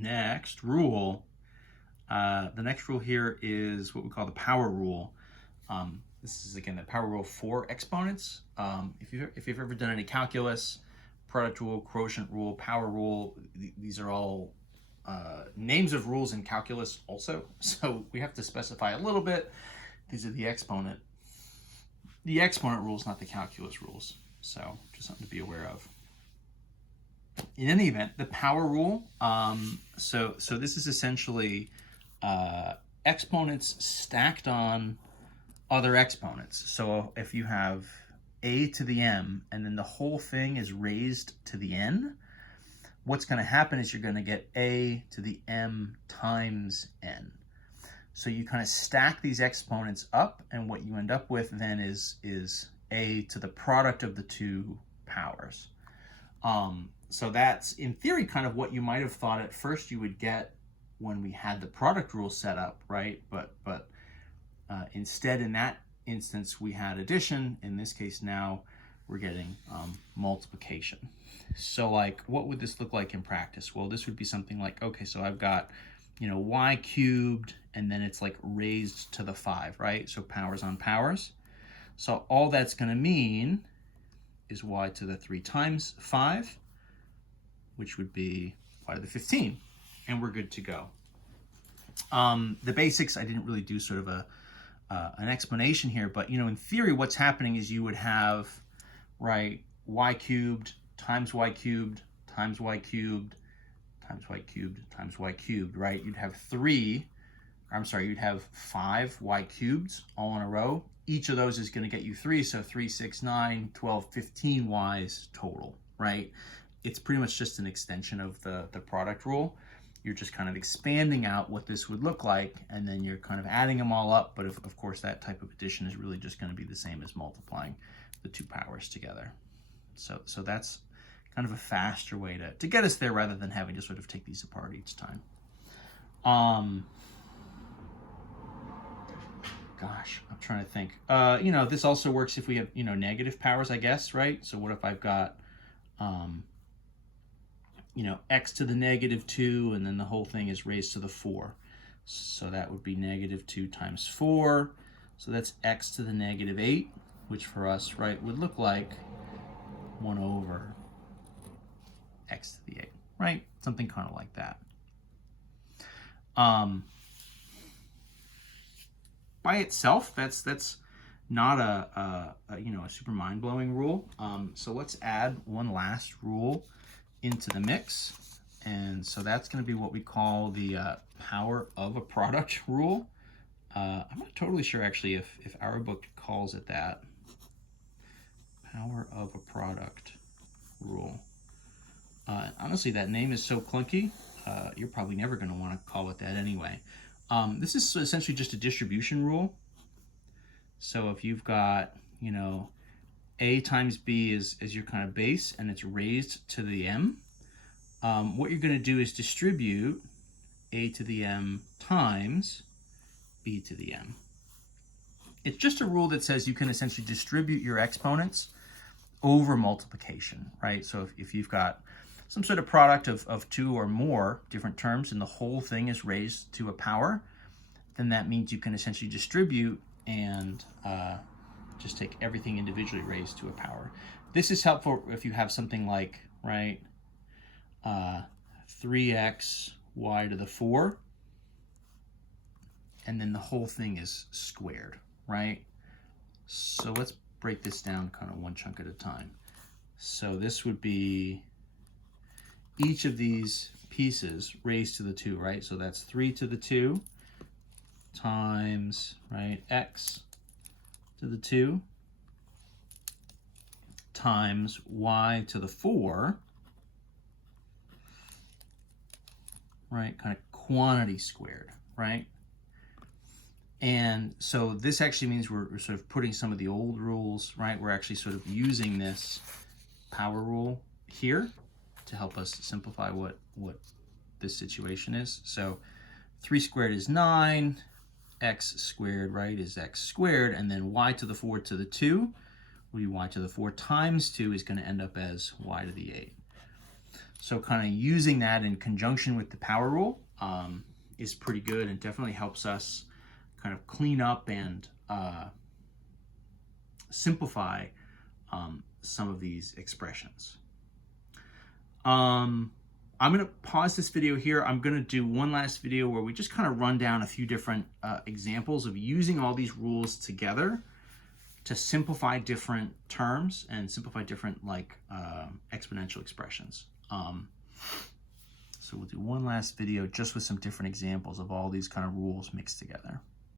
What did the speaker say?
next rule, the next rule here is what we call the power rule. This is, again, the power rule for exponents. If you've ever done any calculus, product rule, quotient rule, power rule, these are all names of rules in calculus also. So we have to specify a little bit. These are the exponent rules, not the calculus rules. So just something to be aware of. In any event, the power rule, so this is essentially exponents stacked on other exponents. So if you have a to the m and then the whole thing is raised to the n, what's going to happen is you're going to get a to the m times n. So you kind of stack these exponents up, and what you end up with then is a to the product of the two powers. So that's, in theory, kind of what you might have thought at first you would get when we had the product rule set up, right? But instead, in that instance, we had addition. In this case, now we're getting multiplication. So, like, what would this look like in practice? Well, this would be something like, okay, so I've got, y cubed, and then it's like raised to the 5, right? So powers on powers. So all that's going to mean is y to the 3 times 5, which would be y to the 15, and we're good to go. The basics, I didn't really do sort of an explanation here, but in theory, what's happening is you would have, right, y cubed times y cubed times y cubed times y cubed times y cubed, right? You'd have you'd have 5 y cubes all in a row. Each of those is going to get you 3, so 3, 6, 9, 12, 15 y's total, right? It's pretty much just an extension of the product rule. You're just kind of expanding out what this would look like, and then you're kind of adding them all up, but of course that type of addition is really just going to be the same as multiplying the two powers together. So that's kind of a faster way to get us there rather than having to sort of take these apart each time. Gosh, I'm trying to think. This also works if we have, negative powers, I guess, right? So what if I've got, x to the negative 2, and then the whole thing is raised to the 4. So that would be negative 2 times 4. So that's x to the negative 8, which for us, right, would look like 1 over x to the 8, right? Something kind of like that. By itself, that's not a super mind-blowing rule. So let's add one last rule into the mix, and so that's going to be what we call the power of a product rule. I'm not totally sure actually if our book calls it that. Power of a product rule. Honestly, that name is so clunky, you're probably never going to want to call it that anyway. This is essentially just a distribution rule. So if you've got, a times b is your kind of base, and it's raised to the m, what you're going to do is distribute a to the m times b to the m. It's just a rule that says you can essentially distribute your exponents over multiplication, right? So if you've got some sort of product of two or more different terms and the whole thing is raised to a power, then that means you can essentially distribute and just take everything individually raised to a power. This is helpful if you have something like, right, 3x y to the 4, and then the whole thing is squared, right? So let's break this down kind of one chunk at a time. So this would be each of these pieces raised to the 2, right? So that's 3 to the 2 times, right, x to the 2 times y to the 4, right, kind of quantity squared, right? And so this actually means we're sort of putting some of the old rules, right? We're actually sort of using this power rule here to help us simplify what this situation is. So 3 squared is 9, x squared, right, is x squared, and then y to the 4 to the 2 will be y to the 4 times 2 is going to end up as y to the 8. So kind of using that in conjunction with the power rule is pretty good, and definitely helps us kind of clean up and simplify some of these expressions. I'm going to pause this video here. I'm going to do one last video where we just kind of run down a few different examples of using all these rules together to simplify different terms and simplify different exponential expressions. So we'll do one last video just with some different examples of all these kind of rules mixed together.